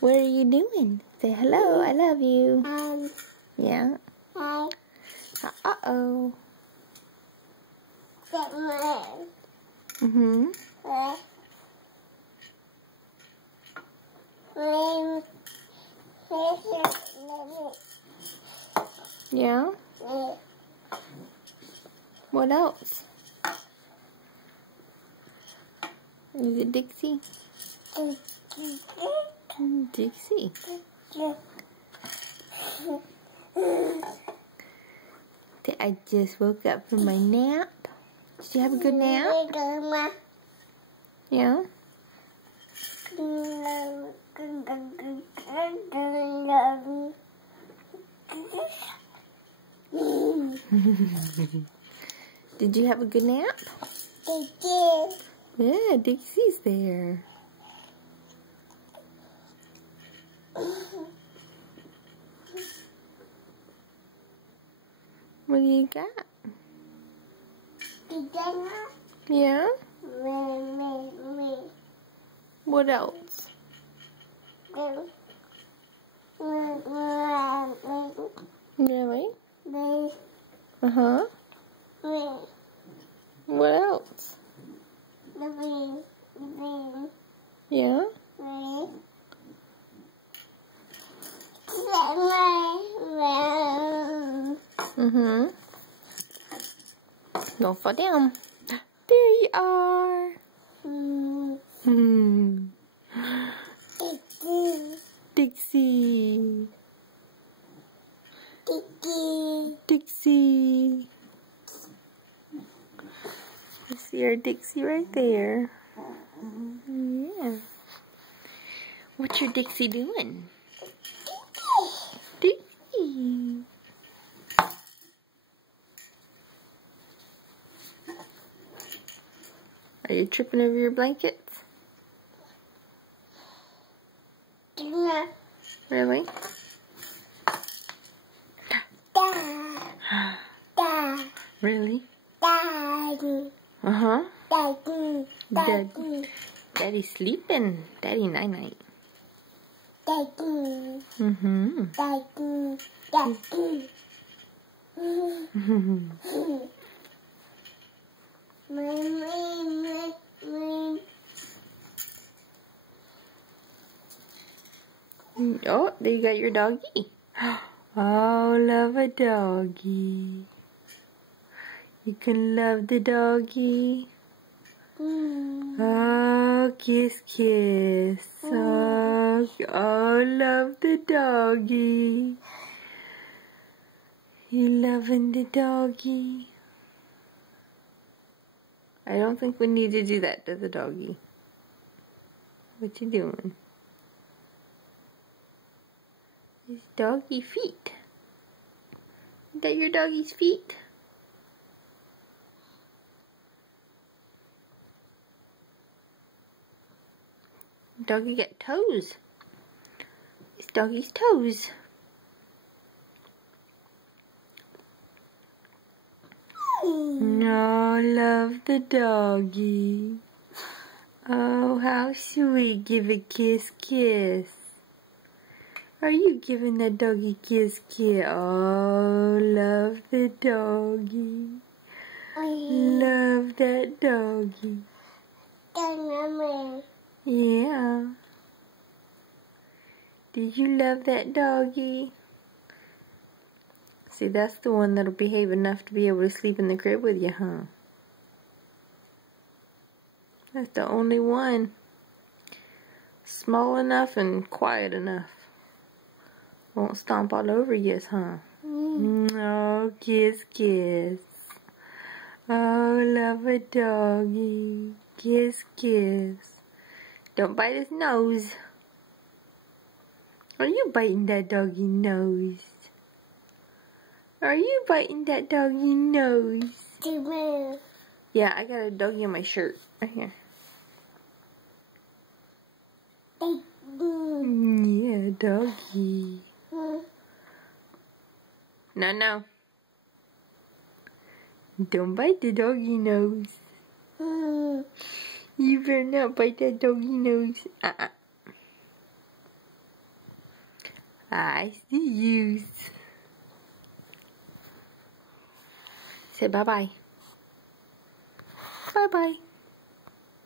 What are you doing? Say hello, I love you. Yeah. Hi. Uh-oh. Mm-hmm. Yeah? What else? Is it Dixie? Dixie. I just woke up from my nap. Did you have a good nap? Yeah? Did you have a good nap? I did. Yeah, Dixie's there. What do you got? Yeah? What else? Really? Uh-huh. What else? Yeah? Mm-hmm. Don't fall down. There you are. Dixie. Dixie. You see our Dixie right there. Yeah. What's your Dixie doing? Dixie. Are you tripping over your blankets? Really? Really? Uh-huh. Daddy's sleeping. Daddy night-night. Mm-hmm. Oh, there you got your doggy. Oh, love a doggy. You can love the doggy. Oh, kiss, kiss. Oh, love the doggy. You loving the doggy? I don't think we need to do that to the doggy. What you doing? His doggy feet. Is that your doggy's feet? Doggy got toes. It's doggy's toes. No, love the doggy. Oh, how sweet. Give a kiss, kiss. Are you giving that doggy kiss, kiss? Oh, love the doggy. Love that doggy. Yeah. Did you love that doggy? See, that's the one that'll behave enough to be able to sleep in the crib with you, huh? That's the only one. Small enough and quiet enough. Won't stomp all over you, huh? Oh, kiss, kiss. Oh, love a doggy. Kiss, kiss. Don't bite his nose. Are you biting that doggy nose? Are you biting that doggy nose? Yeah, I got a doggy on my shirt. Right here. Yeah, doggy. No. Don't bite the doggy nose. You better not bite that doggy nose. I see you. Say bye-bye. Bye-bye.